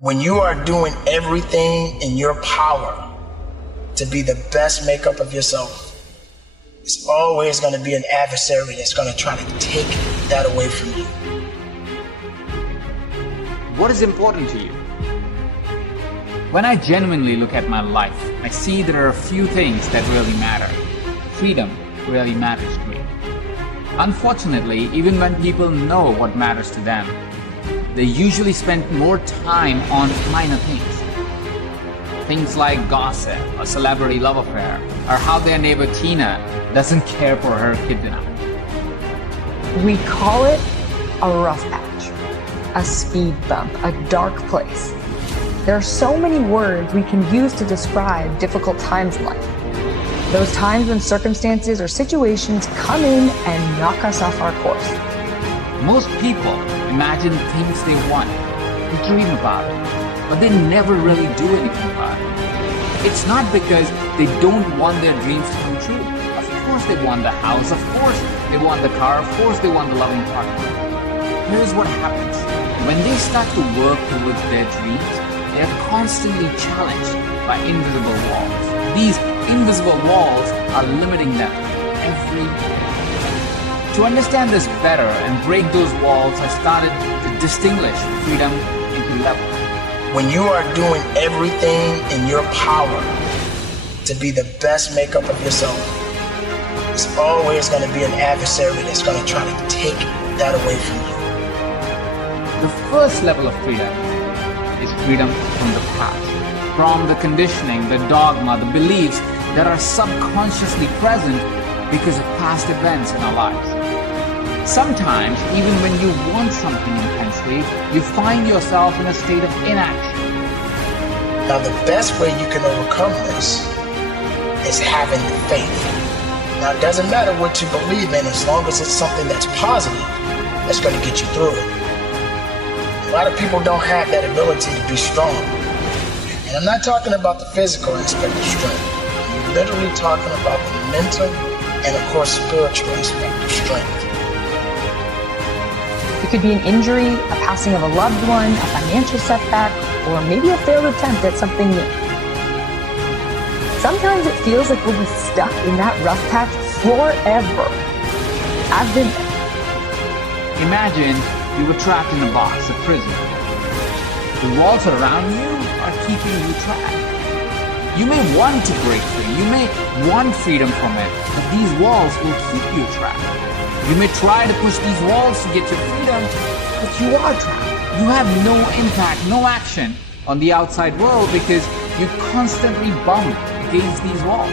When you are doing everything in your power to be the best makeup of yourself, it's always going to be an adversary that's going to try to take that away from you. What is important to you? When I genuinely look at my life, I see there are a few things that really matter. Freedom really matters to me. Unfortunately, even when people know what matters to them, they usually spend more time on minor things. Things like gossip, a celebrity love affair, or how their neighbor Tina doesn't care for her kid enough. We call it a rough patch, a speed bump, a dark place. There are so many words we can use to describe difficult times in life. Those times when circumstances or situations come in and knock us off our course. Most people imagine things they want, dream about it, but they never really do anything about it. It's not because they don't want their dreams to come true. Of course they want the house, of course they want the car, of course they want the loving partner. Here's what happens. When they start to work towards their dreams, they are constantly challenged by invisible walls. These invisible walls are limiting them every day. To understand this better and break those walls, I started to distinguish freedom into levels. When you are doing everything in your power to be the best makeup of yourself, it's always going to be an adversary that's going to try to take that away from you. The first level of freedom is freedom from the past, from the conditioning, the dogma, the beliefs that are subconsciously present because of past events in our lives. Sometimes, even when you want something intensely, you find yourself in a state of inaction. Now, the best way you can overcome this is having faith. Now, it doesn't matter what you believe in as long as it's something that's positive that's going to get you through it. A lot of people don't have that ability to be strong. And I'm not talking about the physical aspect of strength. I'm literally talking about the mental and, of course, spiritual aspect of strength. It could be an injury, a passing of a loved one, a financial setback, or maybe a failed attempt at something new. Sometimes it feels like we'll be stuck in that rough patch forever. I've been there. Imagine you were trapped in a box, a prison. The walls around you are keeping you trapped. You may want to break free, you may want freedom from it, but these walls will keep you trapped. You may try to push these walls to get your freedom, but you are trapped. You have no impact, no action on the outside world because you constantly bump against these walls.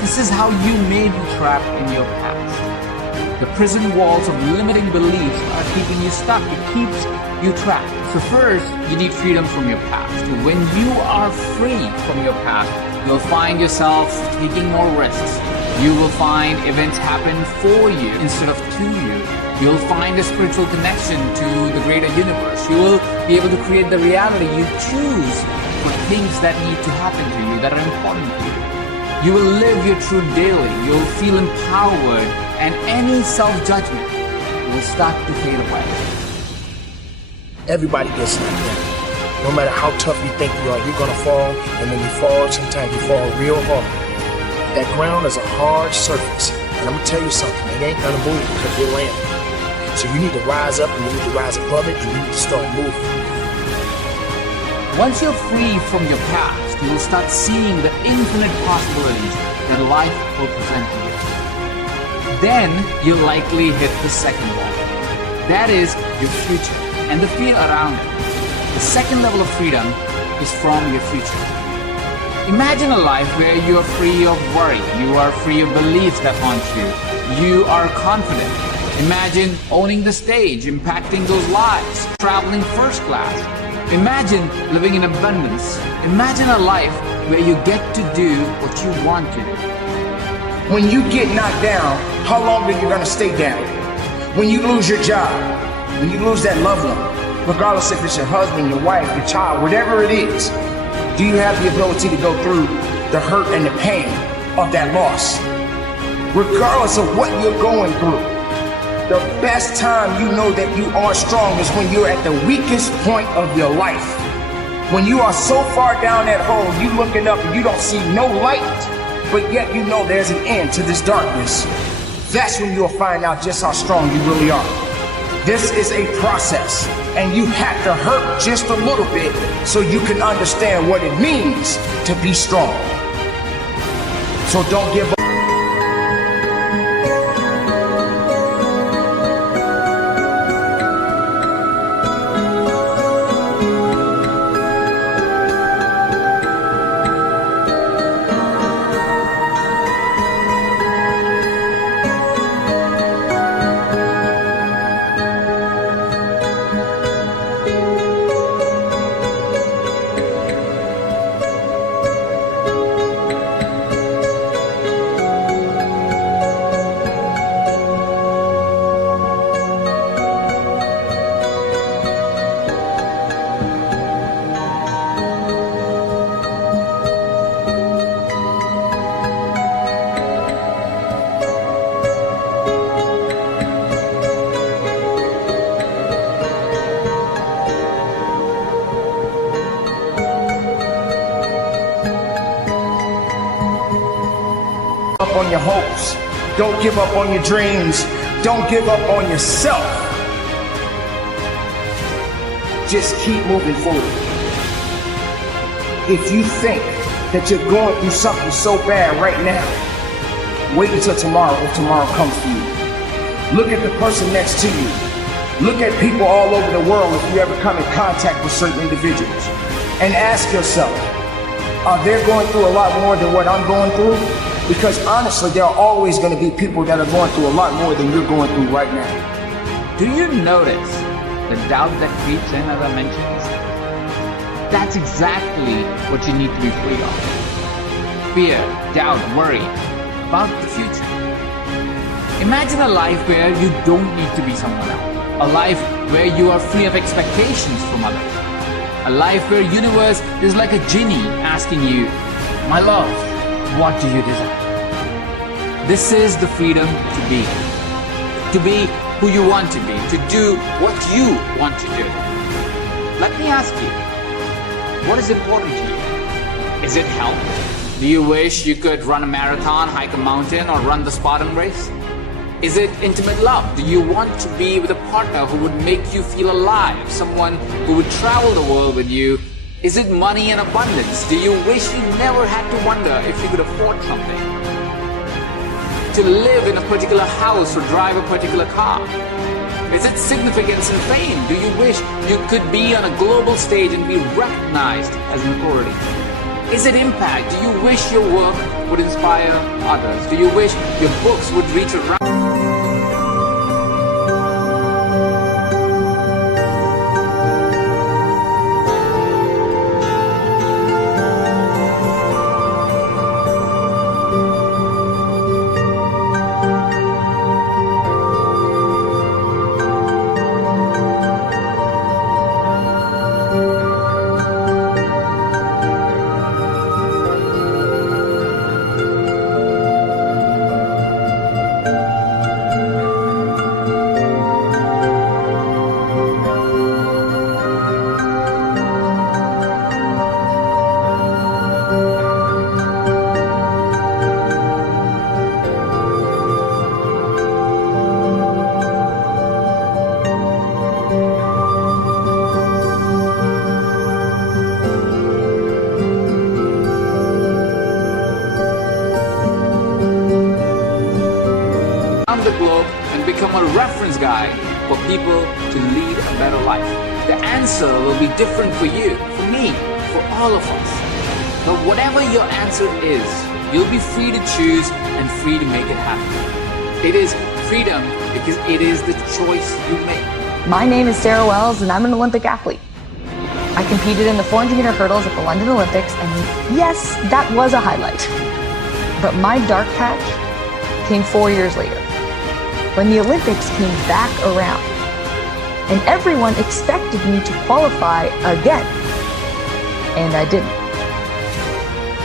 This is how you may be trapped in your past. The prison walls of limiting beliefs are keeping you stuck. It keeps you trapped. So first, you need freedom from your past. When you are free from your past, you'll find yourself taking more risks. You will find events happen for you instead of to you. You'll find a spiritual connection to the greater universe. You will be able to create the reality you choose for things that need to happen to you, that are important to you. You will live your truth daily. You'll feel empowered, and any self-judgment will start to fade away. Everybody gets knocked down. No matter how tough you think you are, you're gonna fall, and when you fall, sometimes you fall real hard. That ground is a hard surface, and I'm gonna tell you something, it ain't gonna move because you're landing. So you need to rise up, and you need to rise above it, and you need to start moving. Once you're free from your past, you will start seeing the infinite possibilities that life will present to you. Then you'll likely hit the second wall. That is your future and the fear around it. The second level of freedom is from your future. Imagine a life where you are free of worry, you are free of beliefs that haunt you, you are confident. Imagine owning the stage, impacting those lives, traveling first class. Imagine living in abundance. Imagine a life where you get to do what you want to do. When you get knocked down, how long are you going to stay down? When you lose your job, when you lose that loved one, regardless if it's your husband, your wife, your child, whatever it is, do you have the ability to go through the hurt and the pain of that loss? Regardless of what you're going through, The best time you know that you are strong is when you're at the weakest point of your life. When you are so far down that hole, you looking up and you don't see no light, but yet you know there's an end to this darkness. That's when you'll find out just how strong you really are. This is a process, and you have to hurt just a little bit so you can understand what it means to be strong. So don't give up. Up on your hopes. Don't give up on your dreams. Don't give up on yourself. Just keep moving forward. If you think that you're going through something so bad right now, wait until tomorrow if tomorrow comes for you. Look at the person next to you. Look at people all over the world if you ever come in contact with certain individuals. And ask yourself, are they going through a lot more than what I'm going through? Because honestly, there are always going to be people that are going through a lot more than you're going through right now. Do you notice the doubt that creeps in, as I mentioned? That's exactly what you need to be free of. Fear, doubt, worry about the future. Imagine a life where you don't need to be someone else. A life where you are free of expectations from others. A life where universe is like a genie asking you, my love, what do you desire? This is the freedom to be. To be who you want to be. To do what you want to do. Let me ask you, what is important to you? Is it health? Do you wish you could run a marathon, hike a mountain, or run the Spartan race? Is it intimate love? Do you want to be with a partner who would make you feel alive? Someone who would travel the world with you? Is it money and abundance? Do you wish you never had to wonder if you could afford something? To live in a particular house or drive a particular car? Is it significance and fame? Do you wish you could be on a global stage and be recognized as an authority? Is it impact? Do you wish your work would inspire others? Do you wish your books would reach around? The globe and become a reference guide for people to lead a better life. The answer will be different for you, for me, for all of us. But whatever your answer is, you'll be free to choose and free to make it happen. It is freedom because it is the choice you make. My name is Sarah Wells and I'm an Olympic athlete. I competed in the 400-meter hurdles at the London Olympics, and yes, that was a highlight. But my dark patch came 4 years later, when the Olympics came back around, and everyone expected me to qualify again, and I didn't.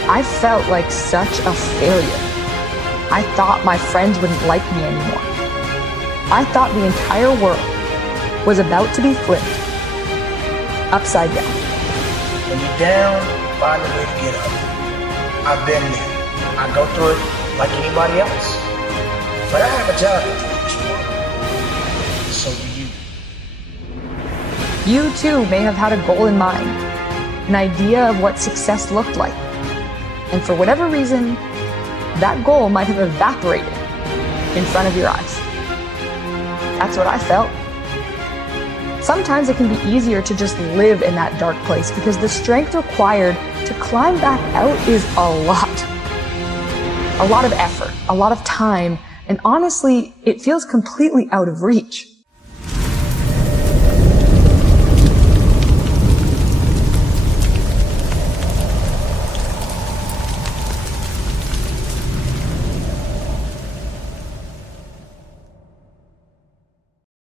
I felt like such a failure. I thought my friends wouldn't like me anymore. I thought the entire world was about to be flipped upside down. When you're down, find a way to get up. I've been there. I go through it like anybody else. But I have a job to do each morning. So do you. You too may have had a goal in mind, an idea of what success looked like. And for whatever reason, that goal might have evaporated in front of your eyes. That's what I felt. Sometimes it can be easier to just live in that dark place because the strength required to climb back out is a lot. A lot of effort, a lot of time, and honestly, it feels completely out of reach.